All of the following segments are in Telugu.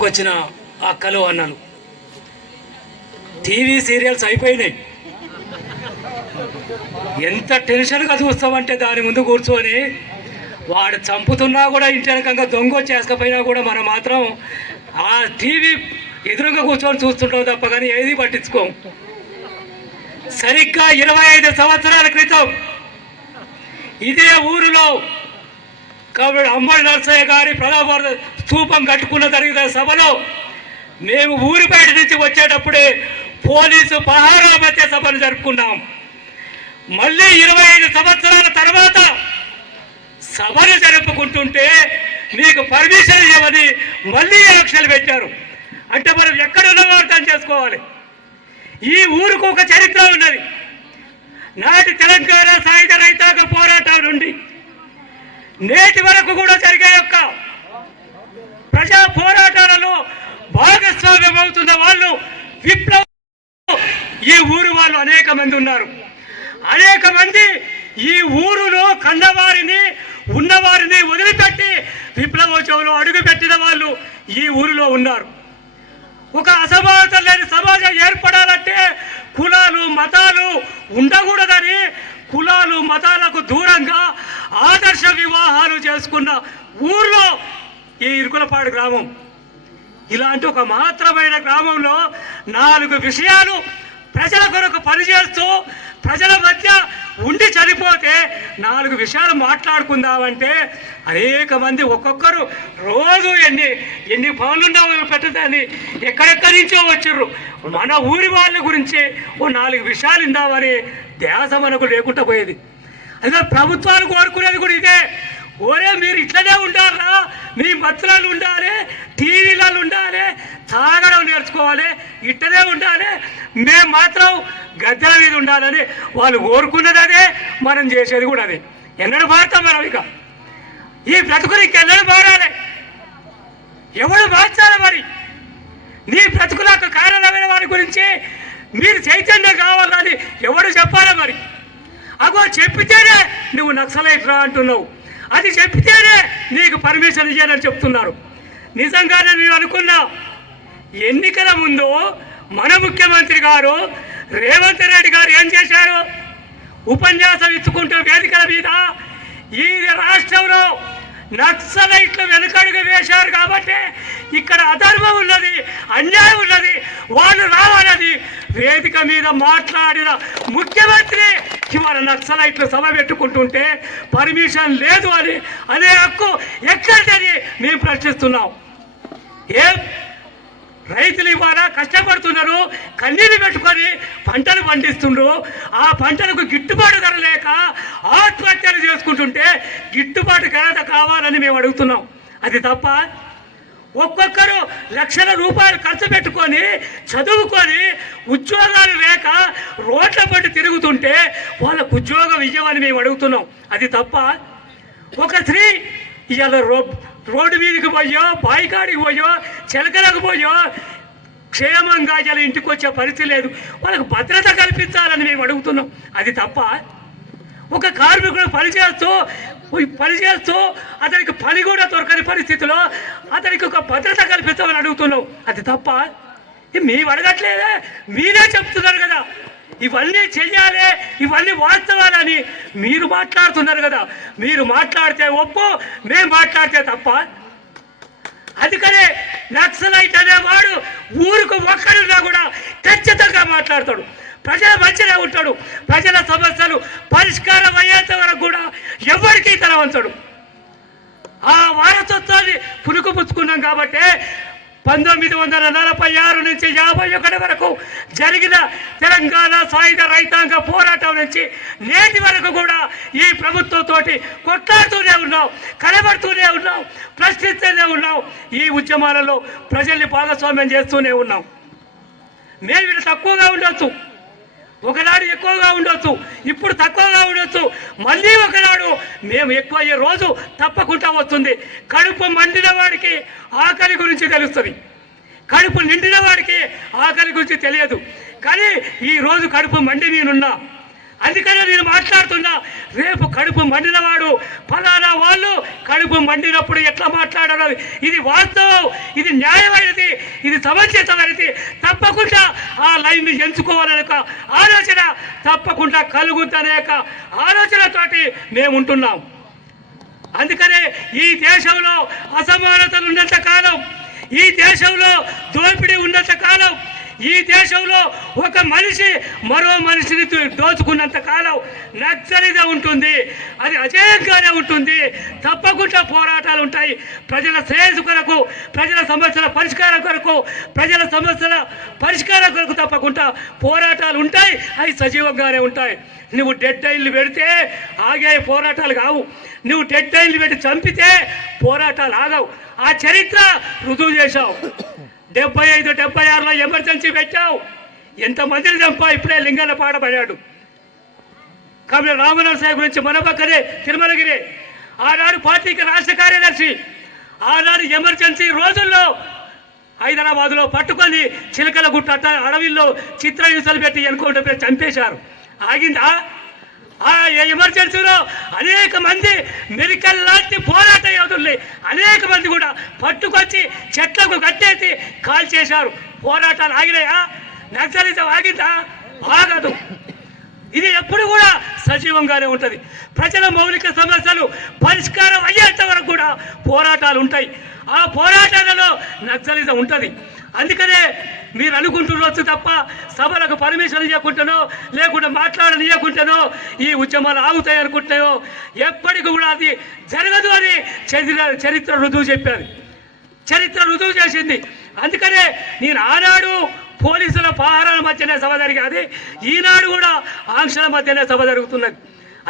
సభకు వచ్చిన అక్కలు అన్నలు, టీవీ సీరియల్స్ అయిపోయినాయి. ఎంత టెన్షన్గా చూస్తామంటే దాని ముందు కూర్చొని వాడు చంపుతున్నా కూడా ఇంటి వెనకంగా దొంగ చేసుకపోయినా కూడా మనం మాత్రం ఆ టీవీ ఎదురుగా కూర్చొని చూస్తుంటాం తప్ప కానీ ఏది పట్టించుకోం. సరిగ్గా 25 సంవత్సరాల క్రితం ఇదే ఊరిలో కాబట్టి అంబడి నరసయ్య గారి ప్రధాన స్తూపం కట్టుకున్న జరిగిన సభలో మేము ఊరి బయట నుంచి వచ్చేటప్పుడే పోలీసు పహారా మధ్య సభను జరుపుకున్నాం. మళ్ళీ 25 సంవత్సరాల తర్వాత సభను జరుపుకుంటుంటే మీకు పర్మిషన్ ఇవ్వని మళ్ళీ ఎలక్షన్లు పెట్టారు. అంటే మనం ఎక్కడున్నామో అర్థం చేసుకోవాలి. ఈ ఊరికి ఒక చరిత్ర ఉన్నది. నాటి తెలంగాణ సాయుధ రైతాంగ పోరాటం నుండి నేటి వరకు కూడా జరిగే యొక్క ప్రజా పోరాటాలలో భాగస్వామ్యం అవుతున్న వాళ్ళు విప్లవ ఈ ఊరు వాళ్ళు అనేక మంది ఉన్నారు. అనేక మంది ఈ ఊరులో కన్నవారిని ఉన్నవారిని వదిలిపెట్టి విప్లవోత్సవంలో అడుగుపెట్టిన వాళ్ళు ఈ ఊరిలో ఉన్నారు. ఒక అసమానత లేని సమాజం ఏర్పడాలంటే కులాలు మతాలు ఉండకూడదని కులాలు మతాలకు దూరంగా ఆదర్శ వివాహాలు చేసుకున్న ఊర్లో ఈ ఇరుకులపాడు గ్రామం. ఇలాంటి ఒక మహత్తరమైన గ్రామంలో 4 విషయాలు ప్రజల కొరకు పనిచేస్తూ ప్రజల మధ్య ఉండి చనిపోతే 4 విషయాలు మాట్లాడుకుందామంటే అనేక మంది ఒక్కొక్కరు రోజు ఎన్ని పనులున్నా పెట్టదని ఎక్కడెక్కడి నుంచో వచ్చిర్రు. మన ఊరి వాళ్ళ గురించి ఓ 4 విషయాలు ఇందామని ధ్యాస మనకు లేకుండా పోయేది. అదే ప్రభుత్వాలు కోరుకునేది కూడా ఇదే. ఓరే మీరు ఇట్లనే ఉండాలా, మీ మత్తులలో ఉండాలి, టీవీలలో ఉండాలి, తాగడం నేర్చుకోవాలి, ఇట్లనే ఉండాలి, మేము మాత్రం గద్దెల మీద ఉండాలని వాళ్ళు కోరుకున్నది అదే, మనం చేసేది కూడా అదే. ఎన్నడూ మారుతాం మనం? ఇక ఈ బ్రతుకుని ఇంకెన్నడూ మారాలి. ఎవడు మార్చాలి? మరి నీ బ్రతుకులకు కారణమైన వారి గురించి మీరు చైతన్యం కావాలని ఎవడు చెప్పాలి? మరి అగో చెప్పితేనే నువ్వు నక్సలైట్ రా అంటున్నావు, అది చెప్పితేనే నీకు పర్మిషన్ ఇవ్వాలని చెప్తున్నారు. నిజంగానే మేము అనుకున్నా ఎన్నికల ముందు మన ముఖ్యమంత్రి గారు రేవంత్ రెడ్డి గారు ఏం చేశారు? ఉపన్యాసం ఇచ్చుకుంటూ వేదికల మీద ఈ రాష్ట్రంలో నక్సలైట్లు వెనుకడుగు వేశారు కాబట్టి ఇక్కడ అధర్మం ఉన్నది, అన్యాయం ఉన్నది, వాళ్ళు రావాలని వేదిక మీద మాట్లాడిన ముఖ్యమంత్రి ఇవాళ నక్సలైట్లు సభ పెట్టుకుంటుంటే పర్మిషన్ లేదు అని అనే హక్కు ఎక్కడిదని మేము ప్రశ్నిస్తున్నాం. ఏం రైతులు ఇవాళ కష్టపడుతున్నారు, కన్నీరు పెట్టుకొని పంటలు పండిస్తుండ్రు. ఆ పంటలకు గిట్టుబాటు ధర లేక ఆత్మహత్యలు చేసుకుంటుంటే గిట్టుబాటు ధర కావాలని మేము అడుగుతున్నాం. అది తప్ప ఒక్కొక్కరు లక్షల రూపాయలు ఖర్చు పెట్టుకొని చదువుకొని ఉద్యోగాలు లేక రోడ్ల పట్టి తిరుగుతుంటే వాళ్ళకు ఉద్యోగం ఇవ్వమని మేము అడుగుతున్నాం. అది తప్ప ఒక స్త్రీ ఇవాళ రోడ్డు మీదకి పోయో, బాయికాడికి పోయో, చిలకలకు పోయో క్షేమంగా ఇలా ఇంటికి వచ్చే పరిస్థితి లేదు. వాళ్ళకు భద్రత కల్పించాలని మేము అడుగుతున్నాం. అది తప్ప ఒక కార్మికుడు పనిచేస్తూ అతనికి పని కూడా దొరకని పరిస్థితిలో అతనికి ఒక భద్రత కల్పించామని అడుగుతున్నాం. అది తప్ప మేము అడగట్లేదే, మీరే చెప్తున్నారు కదా ఇవన్నీ చెయ్యాలి, ఇవన్నీ వాస్తవాలని మీరు మాట్లాడుతున్నారు కదా. మీరు మాట్లాడితే ఒప్పు, మేము మాట్లాడితే తప్ప. అందుకనే నక్సలైట్ అనేవాడు ఊరికి ఒక్కడున్నా కూడా ఖచ్చితంగా మాట్లాడతాడు, ప్రజల మధ్యనే ఉంటాడు, ప్రజల సమస్యలు పరిష్కారం అయ్యేంత వరకు కూడా ఎవరికీ తలవంచడు. ఆ వారసత్వాన్ని పులుకుపుచ్చుకున్నాం కాబట్టి 1946 నుంచి 51 వరకు జరిగిన తెలంగాణ సాయుధ రైతాంగ పోరాటం నుంచి నేటి వరకు కూడా ఈ ప్రభుత్వంతో కొట్లాడుతూనే ఉన్నాం, కనబడుతూనే ఉన్నాం, ప్రశ్నిస్తూనే ఉన్నాం. ఈ ఉద్యమాలలో ప్రజల్ని భాగస్వామ్యం చేస్తూనే ఉన్నాం. మేము ఇక్కడ తక్కువగా ఉండొచ్చు, ఒకనాడు ఎక్కువగా ఉండొచ్చు, ఇప్పుడు తక్కువగా ఉండొచ్చు, మళ్ళీ ఒకనాడు మేము ఎక్కువ అయ్యే రోజు తప్పకుండా వస్తుంది. కడుపు మండిన వాడికి ఆకలి గురించి తెలుస్తుంది, కడుపు నిండిన వాడికి ఆకలి గురించి తెలియదు. కానీ ఈరోజు కడుపు మండి నేనున్నా, అందుకనే నేను మాట్లాడుతున్నా. రేపు కడుపు మండినవాడు ఫలానా వాళ్ళు కడుపు మండినప్పుడు ఎట్లా మాట్లాడారు, ఇది వాస్తవం, ఇది న్యాయమైనది, ఇది సమంజసమైనది. తప్పకుండా ఆ లైన్ని ఎంచుకోవాలనే ఒక ఆలోచన తప్పకుండా కలుగుతుందనే ఒక ఆలోచనతోటి మేము ఉంటున్నాం. అందుకనే ఈ దేశంలో అసమానతలు ఉన్నంత కాలం, ఈ దేశంలో దోపిడీ ఉన్నంత కాలం, ఈ దేశంలో ఒక మనిషి మరో మనిషిని దోచుకున్నంత కాలం నక్సలిజం ఉంటుంది. అది అజేయంగానే ఉంటుంది. తప్పకుండా పోరాటాలు ఉంటాయి. ప్రజల శ్రేయస్సు కొరకు, ప్రజల సమస్యల పరిష్కారం కొరకు, ప్రజల సమస్యల పరిష్కారం కొరకు తప్పకుండా పోరాటాలు ఉంటాయి. అవి సజీవంగానే ఉంటాయి. నువ్వు డెడ్ లైన్లు పెడితే ఆగే పోరాటాలు కావు. నువ్వు డెడ్ లైన్లు పెట్టి చంపితే పోరాటాలు ఆగవు. ఆ చరిత్ర రుజువు చేశావు. 75, 76లో ఎమర్జెన్సీ పెట్టావు. ఎంతమందిని చంపా. ఇప్పుడే లింగాల పాట పడాడు. కాబట్టి రామనరసాయి గురించి మన పక్కనే తిరుమలగిరి ఆనాడు పార్టీకి రాష్ట్ర కార్యదర్శి. ఆనాడు ఎమర్జెన్సీ రోజుల్లో హైదరాబాదులో పట్టుకొని చిలకల గుట్ట అడవిల్లో చిత్రహింసలు పెట్టి ఎన్కౌంటర్ పెట్టి చంపేశారు. ఆగిందా? ఆ ఎమర్జెన్సీలో అనేక మంది మెడికల్ లాంటి పోరాట యోధుల్ని అనేక మంది కూడా పట్టుకొచ్చి చెట్లకు కట్టేసి కాల్ చేశారు. పోరాటాలు ఆగినాయా? నక్సలిజం ఆగిందా? ఆగదు. ఇది ఎప్పుడు కూడా సజీవంగానే ఉంటుంది. ప్రజల మౌలిక సమస్యలు పరిష్కారం అయ్యేంత వరకు కూడా పోరాటాలు ఉంటాయి. ఆ పోరాటాలలో నక్సలిజం ఉంటుంది. అందుకనే మీరు అనుకుంటున్నవచ్చు తప్ప సభలకు పర్మిషన్ ఇవ్వకుండానో లేకుండా మాట్లాడనియకుండానో ఈ ఉద్యమాలు ఆగుతాయి అనుకుంటున్నాయో ఎప్పటికీ కూడా అది జరగదు అని చరిత్ర రుజువు చెప్పారు. చరిత్ర రుజువు చేసింది. అందుకనే నేను ఆనాడు పోలీసుల పహారాల మధ్యనే సభ జరిగేది, ఈనాడు కూడా ఆంక్షల మధ్యనే సభ జరుగుతున్నది.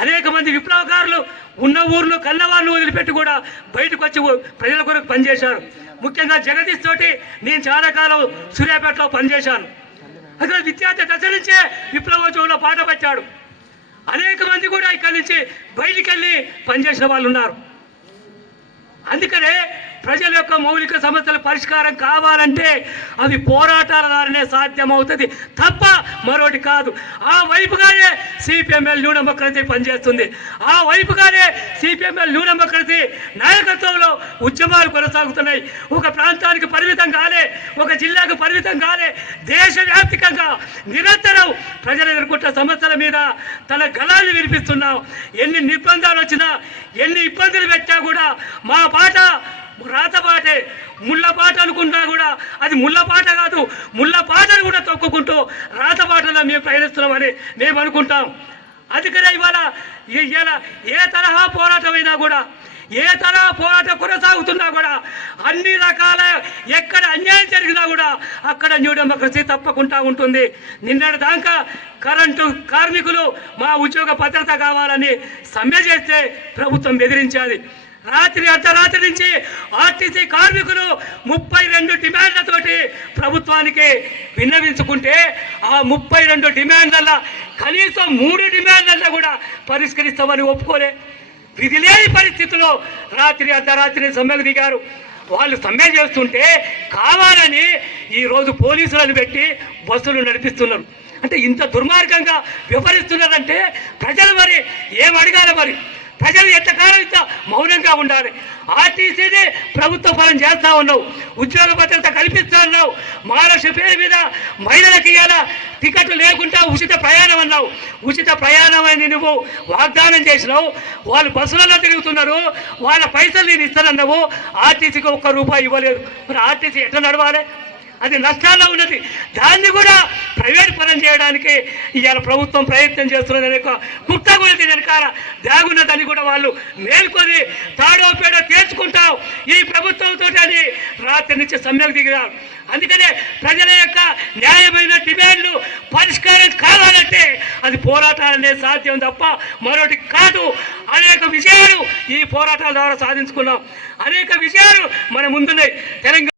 అనేక మంది విప్లవకారులు ఉన్న ఊర్లో కన్నవాళ్ళు వదిలిపెట్టి కూడా బయటకు వచ్చి ప్రజల కొరకు పనిచేశారు. ముఖ్యంగా జగదీష్ తోటి నేను చాలా కాలం సూర్యాపేటలో పనిచేశాను. అక్కడ విద్యార్థి దశ నుంచే విప్లవోద్యమంలో పాట పెట్టాడు. అనేక మంది కూడా ఇక్కడి నుంచి బయటికి వెళ్ళి పనిచేసిన వాళ్ళు ఉన్నారు. అందుకనే ప్రజల యొక్క మౌలిక సమస్యల పరిష్కారం కావాలంటే అది పోరాటాల ద్వారానే సాధ్యమవుతుంది తప్ప మరొకటి కాదు. ఆ వైపుగానే సిపిఎంఎల్ న్యూ డెమోక్రసీ పనిచేస్తుంది. ఆ వైపుగానే సిపిఎంఎల్ న్యూ డెమోక్రసీ నాయకత్వంలో ఉద్యమాలు కొనసాగుతున్నాయి. ఒక ప్రాంతానికి పరిమితం కాలే, ఒక జిల్లాకు పరిమితం కాలే, దేశవ్యాప్తంగా నిరంతరం ప్రజలు ఎదుర్కొంటున్న సమస్యల మీద తన గళాన్ని వినిపిస్తున్నాం. ఎన్ని నిర్బంధాలు వచ్చినా, ఎన్ని ఇబ్బందులు పెట్టా కూడా మా పాట రాతపాటే. ముళ్ళ పాట అనుకుంటా కూడా అది ముళ్ళ పాట కాదు, ముళ్ళ పాటను కూడా తొక్కుకుంటూ రాతపాటలో మేము ప్రయాణిస్తున్నామని మేము అనుకుంటాం. అందుకనే ఇవాళ ఏ తరహా పోరాటమైనా కూడా, ఏ తరహా పోరాటం కొనసాగుతున్నా కూడా, అన్ని రకాల ఎక్కడ అన్యాయం జరిగినా కూడా అక్కడ న్యూ డెమోక్రసీ తప్పకుండా ఉంటుంది. నిన్నటి దాకా కరెంటు కార్మికులు మా ఉద్యోగ భద్రత కావాలని సమ్మె చేస్తే ప్రభుత్వం బెదిరించాలి. అర్ధరాత్రి నుంచి ఆర్టీసీ కార్మికులు 32 డిమాండ్లతోటి ప్రభుత్వానికి విన్నవించుకుంటే ఆ 32 డిమాండ్ల కనీసం 3 డిమాండ్లలో కూడా పరిష్కరిస్తామని ఒప్పుకోలే. విధి లేని పరిస్థితుల్లో అర్ధరాత్రి సమ్మెకు దిగారు. వాళ్ళు సమ్మె చేస్తుంటే కావాలని ఈరోజు పోలీసులను పెట్టి బస్సులు నడిపిస్తున్నారు. అంటే ఇంత దుర్మార్గంగా వ్యవహరిస్తున్నారంటే ప్రజలు మరి ఏం అడగాలి? మరి ప్రజలు ఎంతకాలం ఇంత మౌనంగా ఉండాలి? ఆర్టీసీని ప్రభుత్వ పరం చేస్తా ఉన్నావు, ఉద్యోగ భద్రత కల్పిస్తా ఉన్నావు, మహారాష్ట్ర పేరు మీద మహిళలకు ఇవాళ టికెట్లు లేకుండా ఉచిత ప్రయాణం అన్నావు. ఉచిత ప్రయాణం అని నువ్వు వాగ్దానం చేసినావు. వాళ్ళు బస్సులలో తిరుగుతున్నారు, వాళ్ళ పైసలు నేను ఇస్తానన్నావు. ఆర్టీసీకి ₹1 ఇవ్వలేదు. మరి ఆర్టీసీ ఎట్లా నడవాలి? అది నష్టాల్లో ఉన్నది. దాన్ని కూడా ప్రైవేట్ పరం చేయడానికి ఇవాళ ప్రభుత్వం ప్రయత్నం చేస్తున్నది. కుట్ట గురించి వెనకాల దాగున్నదని కూడా వాళ్ళు మేల్కొని తాడో పేడో తేల్చుకుంటాం ఈ ప్రభుత్వంతో అని రాత్రి నుంచి సమ్మెకు దిగారు. అందుకనే ప్రజల యొక్క న్యాయమైన డిమాండ్లు పరిష్కారం కావాలంటే అది పోరాటాలనే సాధ్యం తప్ప మరొకటి కాదు. అనేక విషయాలు ఈ పోరాటాల ద్వారా సాధించుకున్నాం. అనేక విషయాలు మన ముందున్నాయి. తెలంగాణ